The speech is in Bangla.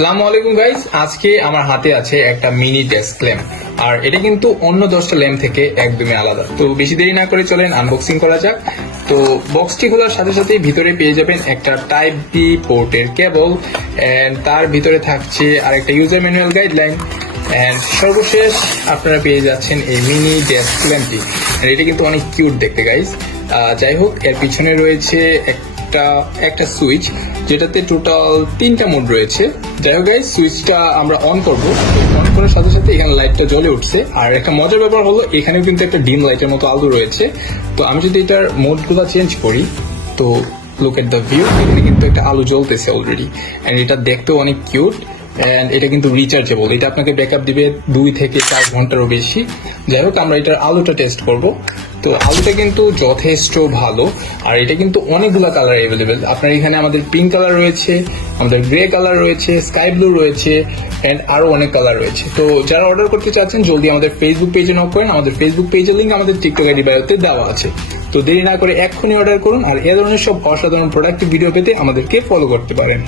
আসসালামু আলাইকুম গাইস, আজকে আমার হাতে আছে একটা মিনি ডেস্ক ল্যাম্প। আর এটা কিন্তু অন্য 10টা ল্যাম্প থেকে একদমই আলাদা। তো বেশি দেরি না করে চলেন আনবক্সিং করা যাক। তো বক্সটি খোলার সাথে সাথে ভিতরে পেয়ে যাবেন একটা টাইপ বি পোর্টের কেবল, এন্ড তার ভিতরে থাকছে আরেকটা ইউজার ম্যানুয়াল গাইডলাইন, এন্ড সর্বশেষ আপনারা পেয়ে যাচ্ছেন এই মিনি ডেস্ক ল্যাম্পটি। এটা কিন্তু অনেক কিউট দেখতে গাইস। যাই হোক, এর পিছনে রয়েছে একটা সুইচ, যেটাতে টোটাল 3টা মোড রয়েছে। যাই হোক গাইস, সুইচটা আমরা অন করব। অন করার সাথে সাথে এখানে লাইটটা জ্বলে উঠছে। আর একটা মজার ব্যাপার হলো, এখানেও কিন্তু একটা ডিম লাইটের মতো আলো রয়েছে। তো আমি যদি এটার মোডগুলো চেঞ্জ করি, তো লুক এট দ্য ভিউ, এখানে কিন্তু একটা আলো জ্বলতেছে অলরেডি। এন্ড এটা দেখতেও অনেক কিউট। এন্ড এটা কিন্তু রিচার্জেবল, এটা আপনাকে ব্যাকআপ দিবে 2 থেকে 4 ঘন্টারও বেশি। যাই হোক, আমরা এটার আলোটা টেস্ট করব। তো আলোটা কিন্তু যথেষ্ট ভালো। আর এটা কিন্তু অনেকগুলো কালার অ্যাভেলেবেল। আপনার এখানে আমাদের পিঙ্ক কালার রয়েছে, আমাদের গ্রে কালার রয়েছে, স্কাই ব্লু রয়েছে, এন্ড আরো অনেক কালার রয়েছে। তো যারা অর্ডার করতে চাচ্ছেন, জলদি আমাদের ফেসবুক পেজে নক করেন। আমাদের ফেসবুক পেজের লিঙ্ক আমাদের টিকটক আইডি বায়োতে দেওয়া আছে। তো দেরি না করে এক্ষুনি অর্ডার করুন। আর এ ধরনের সব অসাধারণ প্রোডাক্টিভ ভিডিও পেতে আমাদেরকে ফলো করতে পারেন।